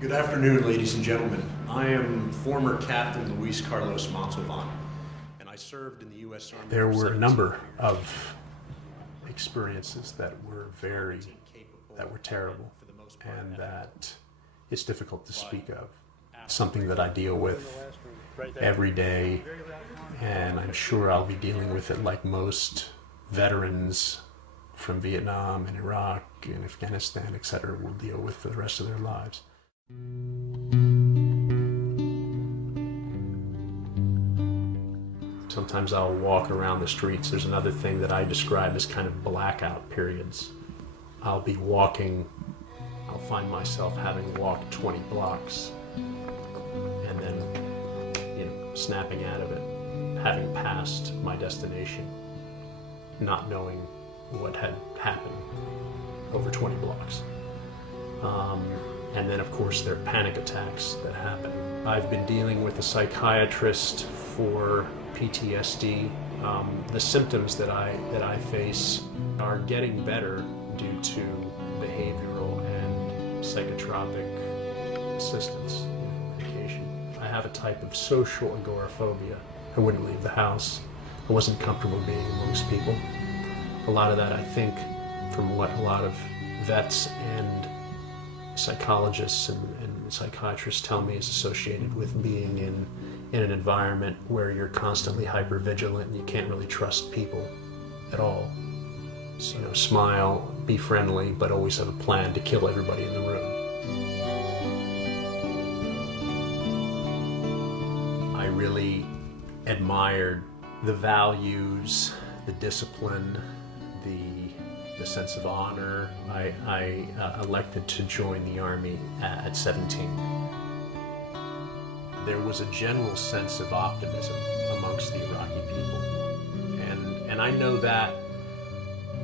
Good afternoon, ladies and gentlemen. I am former Captain Luis Carlos Montalvan, and I served in the U.S. Army. There were a number of experiences that were terrible, and that it's difficult to speak of. Something that I deal with every day, and I'm sure I'll be dealing with it like most veterans from Vietnam and Iraq and Afghanistan, etc., will deal with for the rest of their lives. Sometimes I'll walk around the streets. There's another thing that I describe as kind of blackout periods. I'll be walking, I'll find myself having walked 20 blocks and then, snapping out of it, having passed my destination, not knowing what had happened over 20 blocks. And then, of course, there are panic attacks that happen. I've been dealing with a psychiatrist for PTSD. The symptoms that I face are getting better due to behavioral and psychotropic assistance, medication. I have a type of social agoraphobia. I wouldn't leave the house. I wasn't comfortable being amongst people. A lot of that, I think, from what a lot of vets and psychologists and psychiatrists tell me, is associated with being in an environment where you're constantly hypervigilant and you can't really trust people at all. So, smile, be friendly, but always have a plan to kill everybody in the room. I really admired the values, the discipline, the sense of honor. I elected to join the Army at 17. There was a general sense of optimism amongst the Iraqi people. And I know that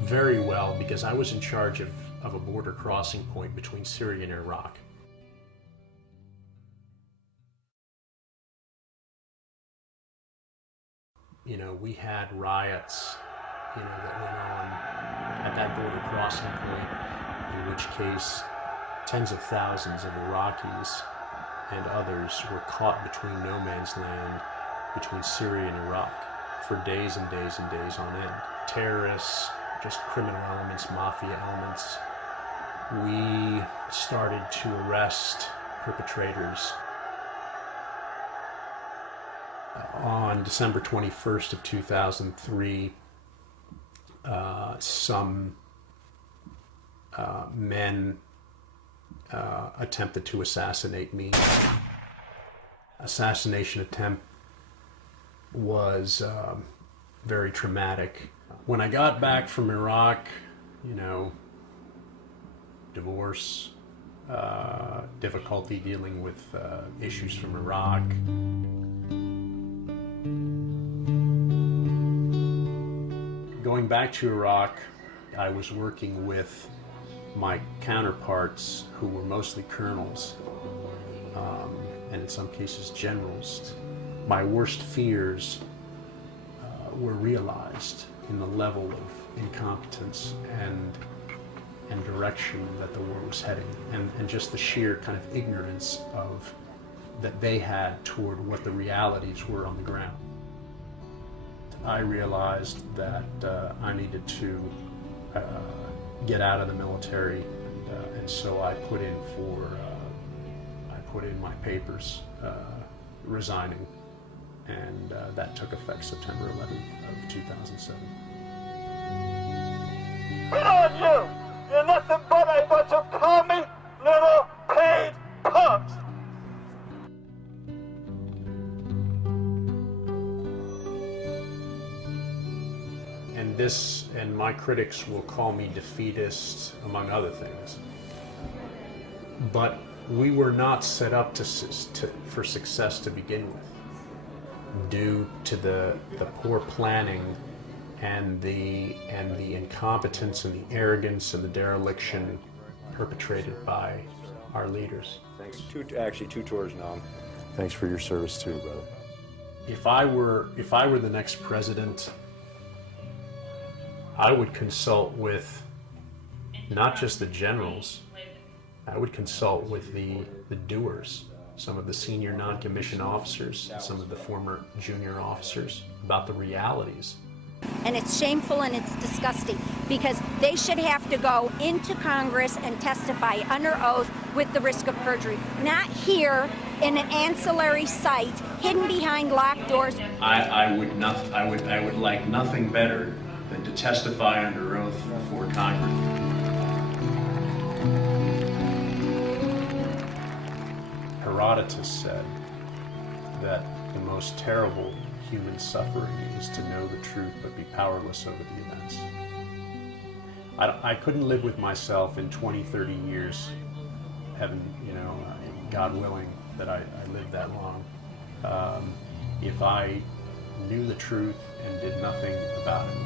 very well because I was in charge of a border crossing point between Syria and Iraq. We had riots, that went on at that border crossing point, in which case tens of thousands of Iraqis and others were caught between no man's land, between Syria and Iraq, for days and days and days on end. Terrorists, just criminal elements, mafia elements. We started to arrest perpetrators. On December 21st of 2003, some men attempted to assassinate me. Assassination attempt was very traumatic. When I got back from Iraq, divorce, difficulty dealing with issues from Iraq. Going back to Iraq, I was working with my counterparts who were mostly colonels, and in some cases generals. My worst fears were realized in the level of incompetence and direction that the war was heading, and just the sheer kind of ignorance that they had toward what the realities were on the ground. I realized that I needed to get out of the military, and so I put in my papers resigning, and that took effect September 11th of 2007. Good on you! You're nothing but a bunch of commie little paid punks! And my critics will call me defeatist, among other things. But we were not set up for success to begin with, due to the poor planning and the incompetence and the arrogance and the dereliction perpetrated by our leaders. Thanks. Two tours now. Thanks for your service too, brother. If I were the next president, I would consult with not just the generals, I would consult with the doers, some of the senior non-commissioned officers, some of the former junior officers, about the realities. And it's shameful and it's disgusting because they should have to go into Congress and testify under oath with the risk of perjury, not here in an ancillary site hidden behind locked doors. I would like nothing better than to testify under oath before Congress. Herodotus said that the most terrible human suffering is to know the truth but be powerless over the events. I couldn't live with myself in 20, 30 years, heaven, God willing that I lived that long, if I knew the truth and did nothing about it.